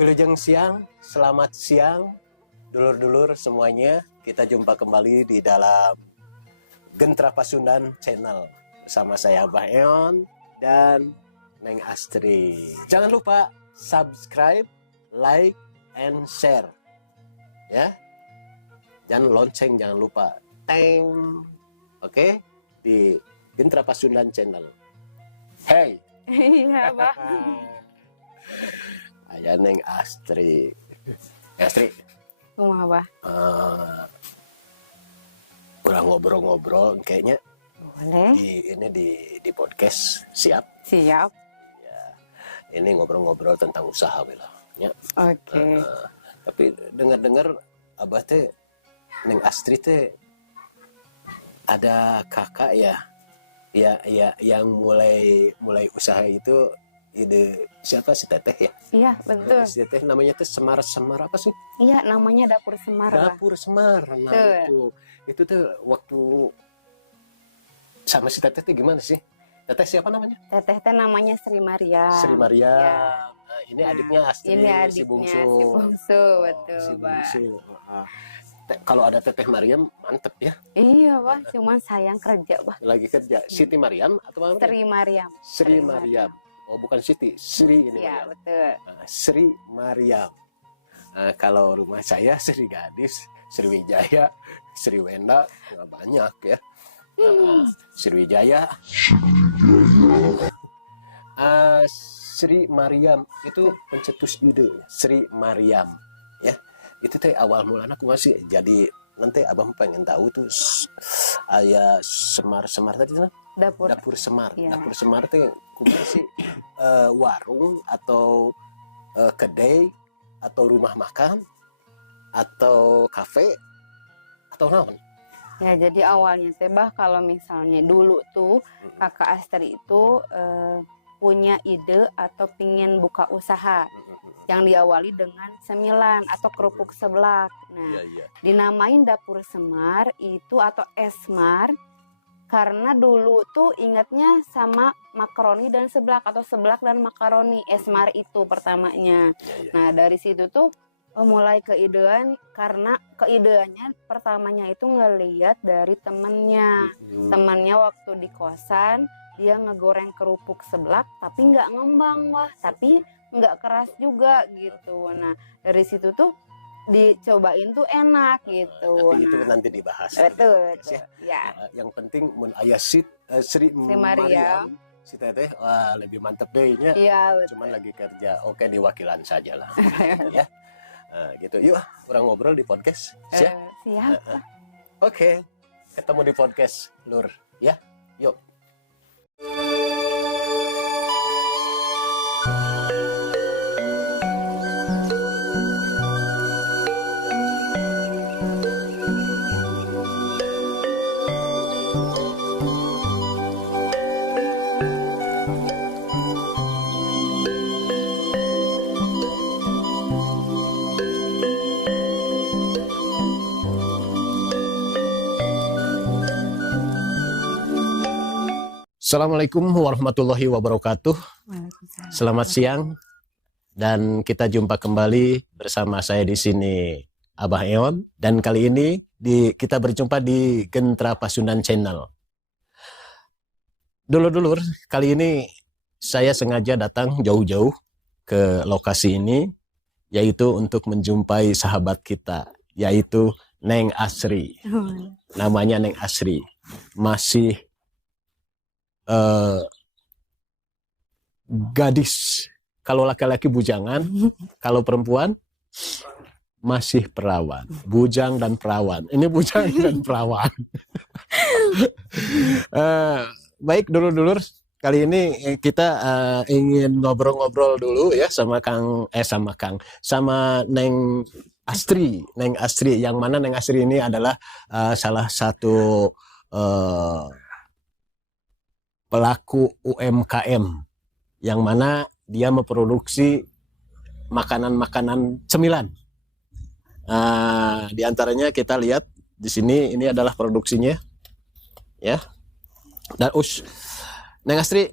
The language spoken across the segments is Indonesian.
Wilujeng siang, selamat siang dulur-dulur semuanya. Kita jumpa kembali di dalam Gentra Pasundan Channel bersama saya Abah Eon dan Neng Astri. Jangan lupa subscribe, like, and share ya. Jangan lonceng, jangan lupa teng. Oke, di Gentra Pasundan Channel. Hey. Iya, Bah. Ayah Neng Astri. Astri. Kumaha, Bah? Udah ngobrol-ngobrol kayaknya. Boleh. Di podcast siap. Siap. Ya. Ini ngobrol-ngobrol tentang usaha lah. Ya. Oke. Tapi dengar-dengar Abah teh Neng Astri teh ada kakak ya. Ya yang mulai usaha itu ide siapa si Teteh ya? Iya, betul. Si Teteh namanya tuh Semar apa sih? Iya, namanya Dapur Semar, Bah. Dapur Semar. Nah, itu tuh waktu sama si Teteh tuh gimana sih? Teteh siapa namanya? Teteh teh namanya Sri Maria. Sri Maria. Ya. Nah, ini adiknya Astri, Ini adiknya si bungsu. Si bungsu, betul, si Bah. bungsu. Kalau ada Teteh Mariam mantep ya. Iya, Bah. Cuman sayang kerja, Bah. Lagi kerja. Siti Mariam atau apa? Sri Mariam. Sri Mariam. Oh, bukan Siti, Sri ini. Iya, Mariam. betul. Sri Mariam. Kalau rumah saya Sri Gadis, Sri Wijaya, Sri Wenda, nggak banyak ya. Sri Wijaya. Sri Mariam itu pencetus ide Sri Mariam ya. Itu teh awal mulanya aku masih jadi nanti abang pengen tahu tuh ayah Semar tadi kan? Dapur Semar. Ya. Dapur Semar teh kumaha sih warung atau kedai atau rumah makan atau kafe atau naon? Ya, jadi awalnya teh, Bah, kalau misalnya dulu tuh Kakak Astri itu punya ide atau pingin buka usaha yang diawali dengan cemilan atau kerupuk seblak. Nah, dinamain Dapur Semar itu atau Esmar karena dulu tuh ingatnya sama makaroni dan seblak atau seblak dan makaroni. Esmar itu pertamanya. Nah, dari situ tuh mulai keidean karena keideannya pertamanya itu ngeliat dari temennya. Temennya waktu di kosan dia ngegoreng kerupuk seblak tapi nggak ngembang, Wah, tapi nggak keras juga gitu. Nah, dari situ tuh dicobain tuh enak gitu. Tapi itu nanti dibahas. Betul. Ya. Yang penting mun aya Sri Mariam, si Teteh lebih mantep deh nya. Iya, cuman lagi kerja. Oke, diwakilan saja lah. Ya. Gitu. Yuk, orang ngobrol di podcast. Siap? Siap. Oke. Ketemu di podcast, Lur. Ya. Yuk. Assalamualaikum warahmatullahi wabarakatuh. Selamat siang dan kita jumpa kembali bersama saya di sini Abah Eon dan kali ini kita berjumpa di Gentra Pasundan Channel. Dulur-dulur, kali ini saya sengaja datang jauh-jauh ke lokasi ini yaitu untuk menjumpai sahabat kita yaitu Neng Astri. Namanya Neng Astri. Masih gadis, kalau laki-laki bujangan, kalau perempuan masih perawan, bujang dan perawan. Ini bujang dan perawan. Baik dulur-dulur, kali ini kita ingin ngobrol-ngobrol dulu ya sama Neng Astri, yang mana Neng Astri ini adalah salah satu pelaku UMKM yang mana dia memproduksi makanan-makanan cemilan. Di antaranya kita lihat di sini ini adalah produksinya, ya. Dan Neng Astri,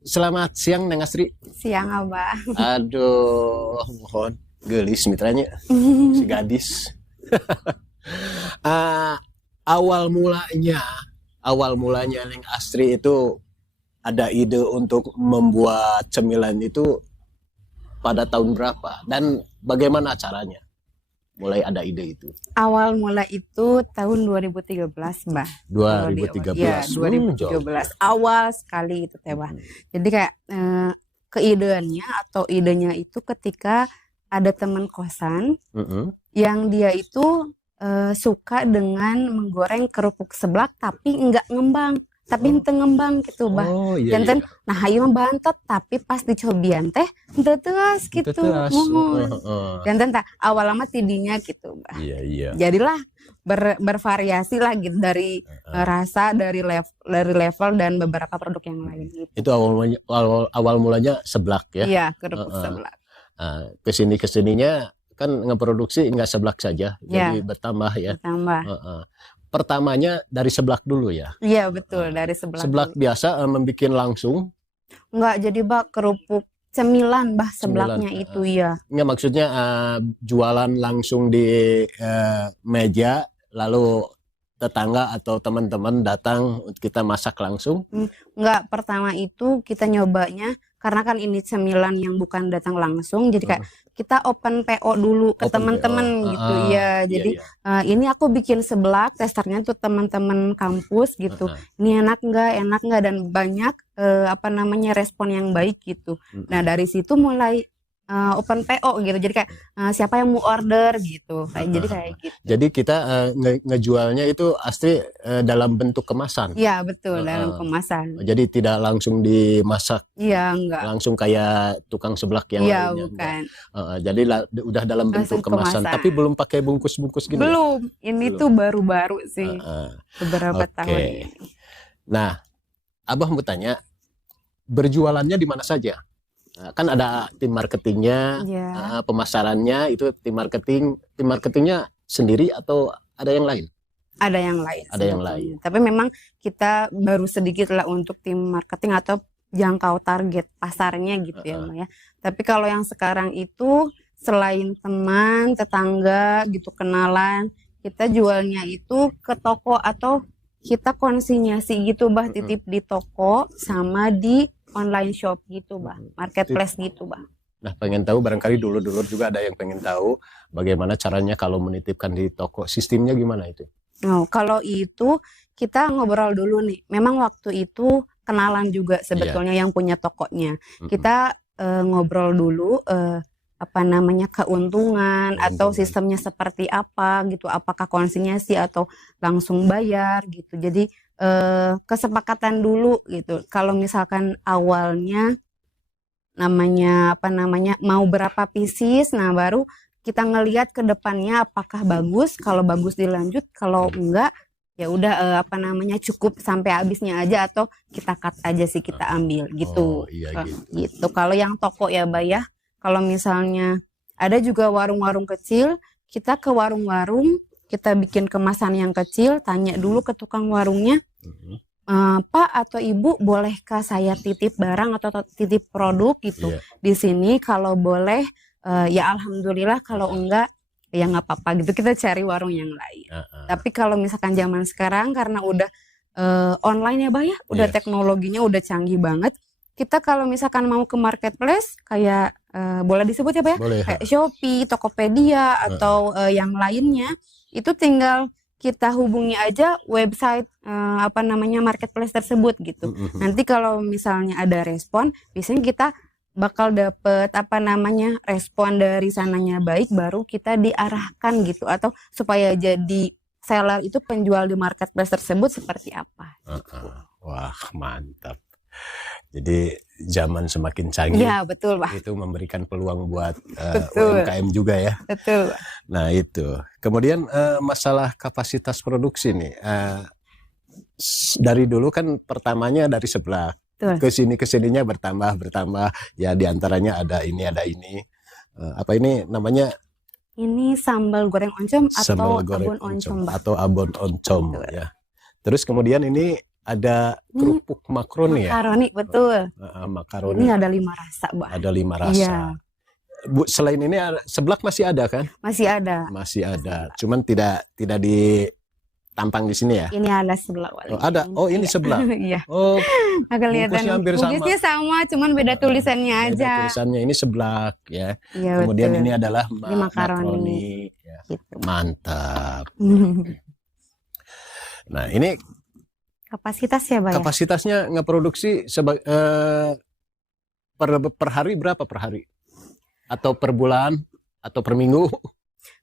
selamat siang Neng Astri. Siang Abah. Aduh, mohon gelis mitranya si gadis. Awal mulanya Neng Astri itu ada ide untuk membuat cemilan itu pada tahun berapa dan bagaimana caranya mulai ada ide itu? Awal mula itu tahun 2013, Mbah. 2013. Ya, 2013. Awal sekali itu teh, Mbah. Jadi kayak keideannya atau idenya itu ketika ada teman kosan yang dia itu suka dengan menggoreng kerupuk seblak tapi enggak ngembang. Tapi ente ngembang gitu, Bah. Oh, iya, Janten, iya. nah ayo bantet tapi pas dicobian teh ente teas gitu. Janten tak awal lama tidinya gitu, Bah. Iya, iya. Jadilah bervariasi lah gitu dari rasa, dari level dan beberapa produk yang lain gitu. Itu awal mulanya seblak ya. Iya, kerupuk seblak. Kesininya kan ngeproduksi nggak seblak saja, jadi bertambah ya. Bertambah. Pertamanya dari seblak dulu ya. Iya betul, dari seblak. Seblak dulu. biasa membikin langsung. Enggak, jadi Bah kerupuk cemilan Bah seblaknya itu ya. Nggak, maksudnya jualan langsung di meja, lalu tetangga atau teman-teman datang kita masak langsung. Enggak, pertama itu kita nyobanya karena kan ini cemilan yang bukan datang langsung, jadi kayak kita open PO dulu ke teman-teman gitu ya. Jadi ini aku bikin seblak, testernya tuh teman-teman kampus gitu. Ini enak nggak dan banyak respon yang baik gitu. Nah dari situ mulai open PO gitu. Jadi kayak siapa yang mau order gitu. Jadi kayak gitu. Jadi kita ngejualnya itu Astri dalam bentuk kemasan. Iya betul, dalam kemasan. Jadi tidak langsung dimasak. Iya, enggak. Langsung kayak tukang seblak yang lainnya. Iya, bukan. Jadi udah dalam bentuk kemasan. Tapi belum pakai bungkus-bungkus gini. Belum. Ya? Ini tuh baru-baru sih. Beberapa tahun ini. Nah, Abah mau tanya, berjualannya di mana saja? Kan ada tim marketingnya, pemasarannya itu tim marketingnya sendiri atau ada yang lain? Ada yang lain. Ada yang lain. Tapi memang kita baru sedikit lah untuk tim marketing atau jangkau target pasarnya gitu ya, Mbak ya. Tapi kalau yang sekarang itu selain teman, tetangga gitu kenalan, kita jualnya itu ke toko atau kita konsinyasi gitu, Bah, titip di toko sama di online shop gitu, Bah, marketplace gitu, Bah. Nah, pengen tahu barangkali dulu juga ada yang pengen tahu bagaimana caranya kalau menitipkan di toko, sistemnya gimana itu? Oh, kalau itu kita ngobrol dulu nih. Memang waktu itu kenalan juga sebetulnya yang punya tokonya. Kita ngobrol dulu keuntungan atau sistemnya seperti apa gitu. Apakah konsinyasi atau langsung bayar gitu. Jadi kesepakatan dulu gitu. Kalau misalkan awalnya mau berapa pieces, nah baru kita ngelihat ke depannya apakah bagus. Kalau bagus dilanjut, kalau enggak ya udah cukup sampai habisnya aja atau kita cut aja sih, kita ambil gitu. Gitu. Kalau yang toko ya, Mbak ya. Kalau misalnya ada juga warung-warung kecil, kita ke warung-warung, kita bikin kemasan yang kecil, tanya dulu ke tukang warungnya, Pak atau Ibu bolehkah saya titip barang atau titip produk gitu di sini? Kalau boleh ya alhamdulillah, kalau enggak ya nggak apa-apa gitu, kita cari warung yang lain. Tapi kalau misalkan zaman sekarang karena udah online ya, Bah ya, udah teknologinya udah canggih banget. Kita kalau misalkan mau ke marketplace kayak boleh disebut ya, Bah ya? Boleh. Kayak Shopee, Tokopedia atau yang lainnya, itu tinggal kita hubungi aja website marketplace tersebut gitu. Nanti kalau misalnya ada respon, biasanya kita bakal dapet respon dari sananya baik, baru kita diarahkan gitu, atau supaya jadi seller itu penjual di marketplace tersebut seperti apa. Wah, mantap. Jadi zaman semakin canggih, ya, betul, Pak. Itu memberikan peluang buat UMKM juga ya. Betul, Pak. Nah itu. Kemudian masalah kapasitas produksi nih. Dari dulu kan pertamanya dari seblak. Kesininya bertambah ya, diantaranya ada ini apa ini namanya, ini sambal goreng oncom atau abon oncom, atau abon oncom ya. Terus kemudian ini ada kerupuk makaroni ya? Makaroni, betul. Makaroni. Ini ada 5 rasa, Mbak. Ada 5 rasa. Iya. Bu, selain ini seblak masih ada kan? Masih ada. Masih ada. Cuman tidak ditampang di sini ya? Ini ada seblak. Oh, ada. Oh, ini seblak. Iya. Oh, Nah, kelihatan bungkusnya hampir sama. bungkusnya sama, cuman beda tulisannya Beda aja. tulisannya ini seblak ya. Iya, Kemudian betul. ini adalah Ini makaroni. ya. Gitu. Mantap. Nah, ini Kapasitas ya, Mbak ya? kapasitasnya ngeproduksi per hari berapa per hari? Atau per bulan? Atau per minggu?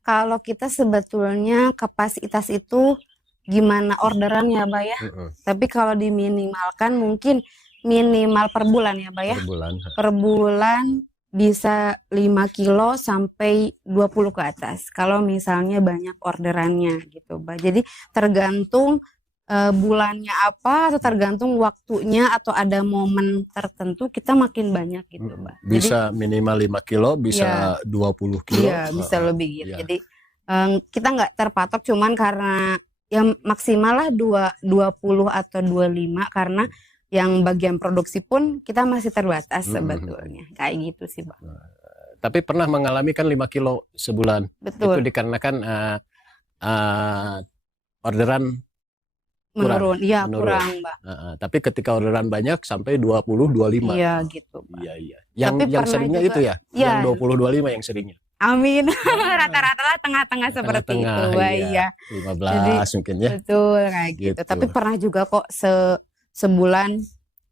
Kalau kita sebetulnya kapasitas itu gimana orderannya, Mbak ya? Tapi kalau diminimalkan mungkin minimal per bulan ya, Mbak ya? Per bulan. Per bulan bisa 5 kilo sampai 20 ke atas. Kalau misalnya banyak orderannya gitu, Mbak. Jadi tergantung bulannya apa, atau tergantung waktunya, atau ada momen tertentu kita makin banyak gitu, Mbak. Bisa minimal 5 kilo, bisa 20 kilo. Iya, bisa lebih gitu. Iya. Jadi kita nggak terpatok, cuman karena yang maksimal lah 20 atau 25, karena yang bagian produksi pun kita masih terbatas sebetulnya. Kayak gitu sih, Pak. Tapi pernah mengalami kan 5 kilo sebulan. Itu Betul. dikarenakan orderan Menurun. Iya, menurun. kurang, Mbak. Tapi ketika orderan banyak sampai 20-25. Iya, gitu, Mbak. Iya. Tapi Yang pernah seringnya juga- itu ya? Iya. Yang 20-25 yang seringnya. Amin. Rata-rata lah tengah-tengah seperti itu, Mbak. Iya. 15 mungkin ya. Betul, kayak gitu. Gitu. Tapi pernah juga kok sebulan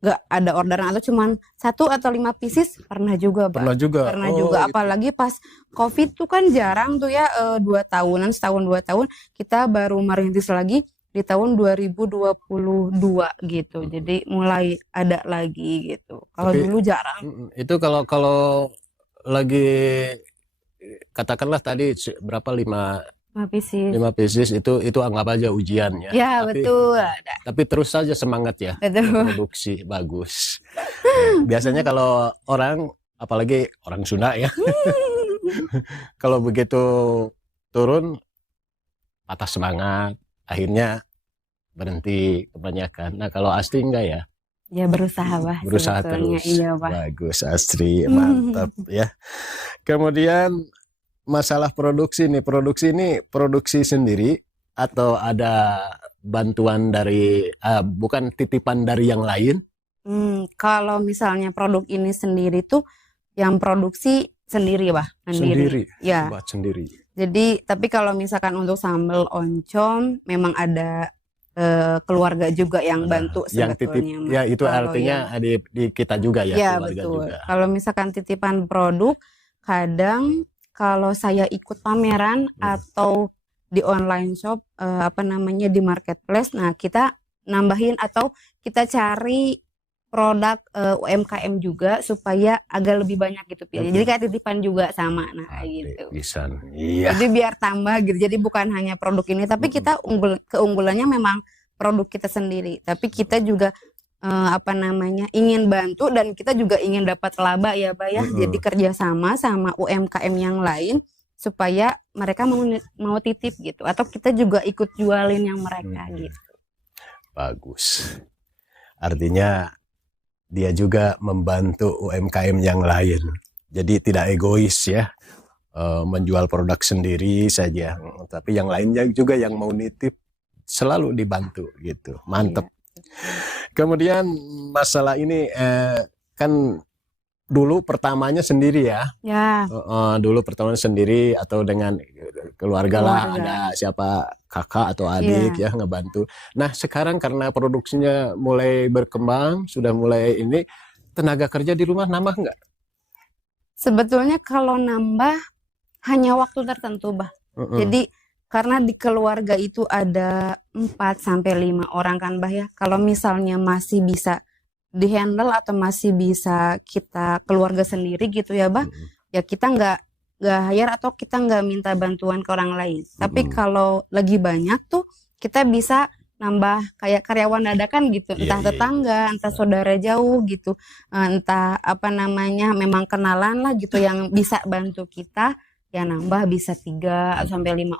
nggak ada orderan, atau cuman 1 atau 5 pieces, pernah juga, Mbak. Pernah juga. Pernah Oh, juga, gitu. apalagi pas COVID tuh kan jarang tuh ya, 2 tahunan, setahun 2 tahun, kita baru merintis lagi di tahun 2022 gitu. Jadi mulai ada lagi gitu. Kalau Tapi- dulu jarang. Itu kalau lagi katakanlah tadi berapa 5 5 pieces. 5 pieces itu anggap aja ujian ya. Ya, Tapi- betul. Ada. Tapi terus saja semangat ya. Betul. Produksi bagus. Biasanya kalau orang, apalagi orang Sunda ya, kalau begitu turun patah semangat, akhirnya berhenti kebanyakan. Nah, kalau Astri enggak ya? Ya berusaha, Bah. Berusaha sebetulnya. terus. Iya, Bah. Bagus Astri, mantap ya. Kemudian masalah produksi nih, produksi sendiri atau ada bantuan dari bukan titipan dari yang lain? Kalau misalnya produk ini sendiri tuh yang produksi sendiri, Bah. Sendiri. Ya. Buat sendiri. Jadi, tapi kalau misalkan untuk sambal oncom memang ada keluarga juga yang bantu Yang titip, sebetulnya. Mas. ya itu Kalau artinya di kita juga ya, Ya, keluarga betul. juga. Kalau misalkan titipan produk, kadang kalau saya ikut pameran atau di online shop, di marketplace, nah kita nambahin atau kita cari produk UMKM juga supaya agak lebih banyak gitu pilih. Jadi kayak titipan juga sama, nah kayak gitu. Bisa. Iya. Jadi biar tambah gitu. Jadi bukan hanya produk ini, tapi kita keunggulannya memang produk kita sendiri. Tapi kita juga ingin bantu, dan kita juga ingin dapat laba ya, Mbak ya. Jadi kerjasama sama UMKM yang lain supaya mereka mau titip gitu, atau kita juga ikut jualin yang mereka gitu. Bagus. Artinya dia juga membantu UMKM yang lain. Jadi tidak egois ya, menjual produk sendiri saja. Tapi yang lainnya juga yang mau nitip selalu dibantu gitu. Mantep. Kemudian masalah ini kan dulu pertamanya sendiri ya. Ya. Dulu pertamanya sendiri atau dengan keluarga lah, Keluarga. ada siapa kakak atau adik ya ngebantu. Nah sekarang karena produksinya mulai berkembang, sudah mulai ini, tenaga kerja di rumah nambah nggak? Sebetulnya kalau nambah hanya waktu tertentu, Bah. Jadi karena di keluarga itu ada 4-5 orang kan, Bah ya. Kalau misalnya masih bisa dihandle atau masih bisa kita keluarga sendiri gitu ya, Bah, ya kita nggak hire atau kita nggak minta bantuan ke orang lain. Tapi kalau lagi banyak tuh kita bisa nambah kayak karyawan dadakan gitu, entah tetangga, entah saudara jauh gitu, entah memang kenalan lah gitu yang bisa bantu kita, ya nambah bisa 3-5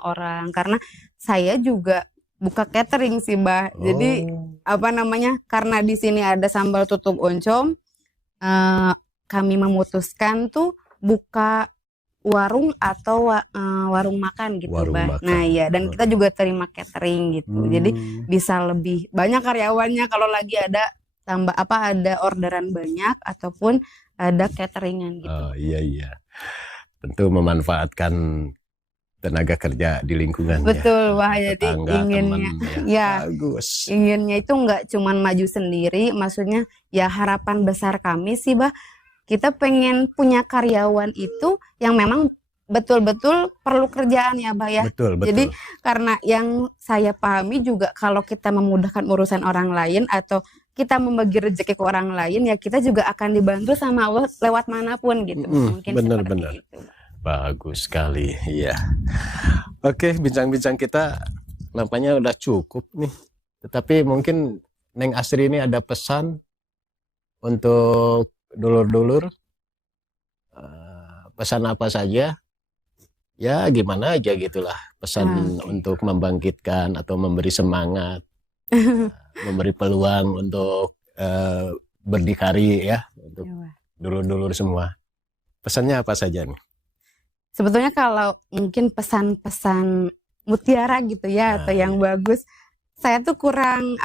orang. Karena saya juga buka catering sih, Bah. Jadi apa namanya? Karena di sini ada sambal tutuk oncom, kami memutuskan tuh buka warung atau warung makan gitu, Warung Bah. makan. Nah, iya, dan kita juga terima catering gitu. Jadi bisa lebih banyak karyawannya kalau lagi ada ada orderan banyak ataupun ada cateringan gitu. Oh iya. Tentu memanfaatkan tenaga kerja di lingkungan. Betul, Wah. Jadi Tetangga, inginnya teman, ya bagus. inginnya itu nggak cuman maju sendiri, maksudnya ya harapan besar kami sih, Bah, kita pengen punya karyawan itu yang memang betul-betul perlu kerjaan ya, Bah ya. Betul. Jadi karena yang saya pahami juga kalau kita memudahkan urusan orang lain atau kita membagi rezeki ke orang lain, ya kita juga akan dibantu sama Allah lewat manapun gitu. Mungkin benar. seperti itu. Bagus sekali, iya. Oke, bincang-bincang kita nampaknya udah cukup nih. Tetapi mungkin Neng Asri ini ada pesan untuk dulur-dulur, pesan apa saja? Ya gimana aja gitulah, pesan untuk membangkitkan atau memberi semangat, memberi peluang untuk berdikari ya, untuk dulur-dulur semua. Pesannya apa saja nih? Sebetulnya kalau mungkin pesan-pesan mutiara gitu ya, atau yang bagus, saya tuh kurang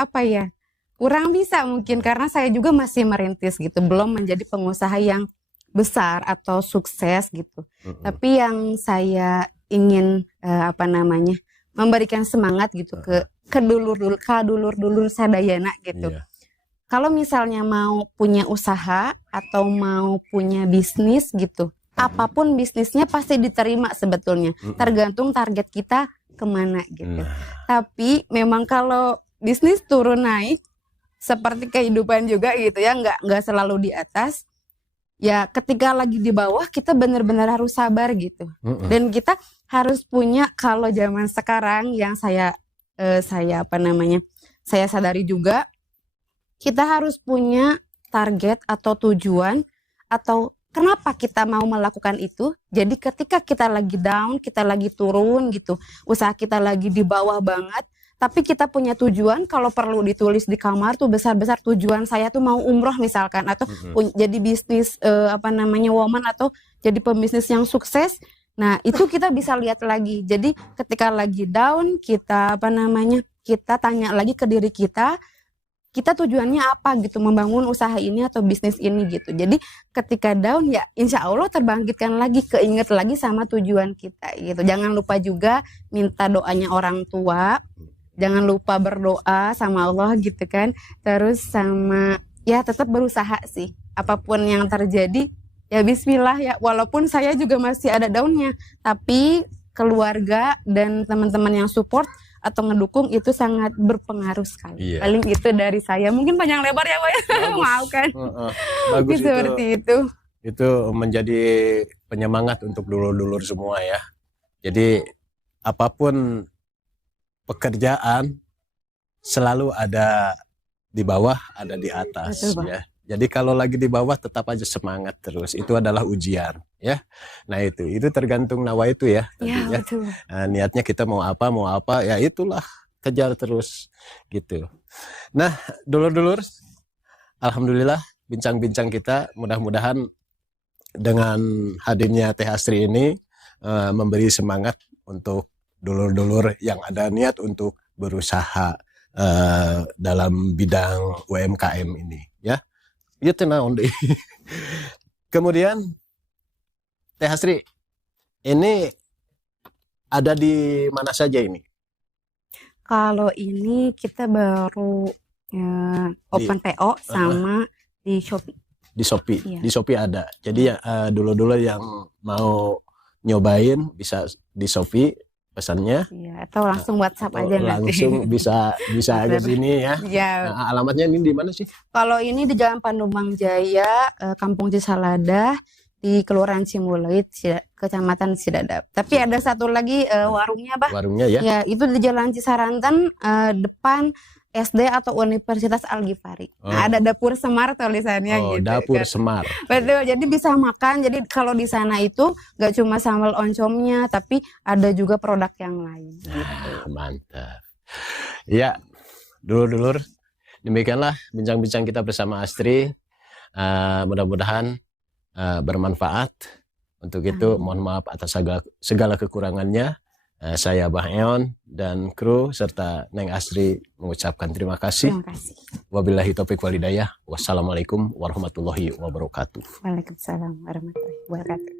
bisa mungkin karena saya juga masih merintis gitu, belum menjadi pengusaha yang besar atau sukses gitu. Tapi yang saya ingin memberikan semangat gitu ke dulur-dulur sadayana gitu. Kalau misalnya mau punya usaha atau mau punya bisnis gitu, apapun bisnisnya pasti diterima sebetulnya. Tergantung target kita kemana gitu. Tapi memang kalau bisnis turun naik seperti kehidupan juga gitu ya, nggak selalu di atas. Ya ketika lagi di bawah kita benar-benar harus sabar gitu. Dan kita harus punya, kalau zaman sekarang yang saya sadari juga, kita harus punya target atau tujuan atau kenapa kita mau melakukan itu. Jadi ketika kita lagi down, kita lagi turun gitu, usaha kita lagi di bawah banget, tapi kita punya tujuan, kalau perlu ditulis di kamar tuh besar-besar, tujuan saya tuh mau umroh misalkan, atau jadi bisnis woman, atau jadi pembisnis yang sukses. Nah itu kita bisa lihat lagi. Jadi ketika lagi down, kita kita tanya lagi ke diri kita tujuannya apa gitu, membangun usaha ini atau bisnis ini gitu. Jadi ketika down ya insya Allah terbangkitkan lagi, keinget lagi sama tujuan kita gitu. Jangan lupa juga minta doanya orang tua, jangan lupa berdoa sama Allah gitu kan. Terus sama ya tetap berusaha sih, apapun yang terjadi ya bismillah ya. Walaupun saya juga masih ada downnya, tapi keluarga dan teman-teman yang support atau ngedukung itu sangat berpengaruh sekali. Paling itu dari saya. Mungkin panjang lebar ya, Pak ya. Maaf kan. Bagus seperti itu. Itu menjadi penyemangat untuk dulur-dulur semua ya. Jadi apapun pekerjaan selalu ada di bawah, ada di atas. Betul, ya. Jadi kalau lagi di bawah tetap aja semangat terus. Itu adalah ujian ya. Nah itu tergantung nawa itu ya. Ya betul. Nah, niatnya kita mau apa ya itulah, kejar terus gitu. Nah dulur-dulur, alhamdulillah bincang-bincang kita mudah-mudahan dengan hadirnya Teh Asri ini memberi semangat untuk dulur-dulur yang ada niat untuk berusaha dalam bidang UMKM ini ya. Ya tenang deh. Kemudian Teh Asri ini ada di mana saja ini? Kalau ini kita baru open PO sama di Shopee. Di Shopee, iya. Di Shopee ada. Jadi dulu-dulu yang mau nyobain bisa di Shopee pesannya. Iya, atau langsung WhatsApp aja langsung nanti. bisa ke sini ya. Iya. Nah, alamatnya ini di mana sih? Kalau ini di Jalan Pandumang Jaya, Kampung Cisalada, di Kelurahan Cimuleuit, Kecamatan Cidadap. Tapi ada satu lagi warungnya, Bah. Warungnya ya? Ya, itu di Jalan Cisaranten, depan SD atau Universitas Al-Ghifari. Nah, ada Dapur Semar tulisannya gitu. Dapur Semar. Betul, jadi bisa makan. Jadi kalau di sana itu gak cuma sambal oncomnya, tapi ada juga produk yang lain. Nah, mantap. Ya, dulur-dulur, demikianlah bincang-bincang kita bersama Astri. Mudah-mudahan bermanfaat. Untuk itu mohon maaf atas segala kekurangannya. Saya Bah Eon dan kru serta Neng Astri mengucapkan terima kasih. Terima kasih. Wabillahi taufiq walhidayah. Wassalamualaikum warahmatullahi wabarakatuh. Waalaikumsalam warahmatullahi wabarakatuh.